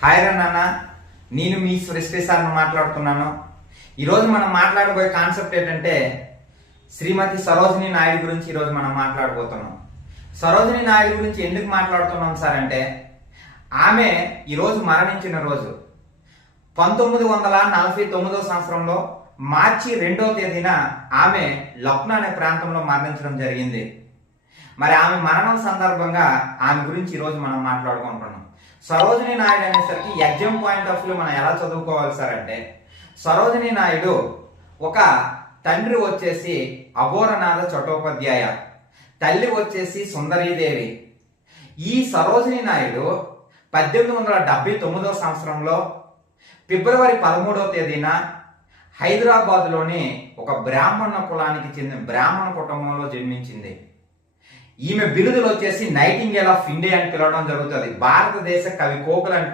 Hi రా నాన్న, నేను మీ సృష్టి సార్ని మాట్లాడుతున్నాను. ఈరోజు మనం మాట్లాడబోయే కాన్సెప్ట్ ఏంటంటే శ్రీమతి సరోజిని నాయుడు గురించి ఈరోజు మనం మాట్లాడబోతున్నాం. సరోజిని నాయుడు గురించి ఎందుకు మాట్లాడుతున్నాం సార్ అంటే, ఆమె ఈరోజు మరణించిన రోజు 1949 సంవత్సరంలో మార్చి 2వ తేదీన ఆమె లక్నో అనే ప్రాంతంలో మరణించడం జరిగింది. మరి ఆమె మరణం సందర్భంగా ఆమె గురించి ఈరోజు మనం మాట్లాడుకుంటున్నాం. సరోజిని నాయుడు అనేసరికి ఎగ్జామ్ పాయింట్ ఆఫ్ వ్యూ మనం ఎలా చదువుకోవాలి సార్ అంటే, సరోజిని నాయుడు ఒక తండ్రి వచ్చేసి అఘోరనాథ చట్టోపాధ్యాయ, తల్లి వచ్చేసి సుందరీదేవి. ఈ సరోజిని నాయుడు 1879 సంవత్సరంలో ఫిబ్రవరి 13వ తేదీన హైదరాబాద్లోని ఒక బ్రాహ్మణ కులానికి చెందిన బ్రాహ్మణ కుటుంబంలో జన్మించింది. ఈమె బిరుదులు వచ్చేసి నైటింగేల్ ఆఫ్ ఇండియా అని పిలవడం జరుగుతుంది. భారతదేశ కవి కోకిల అని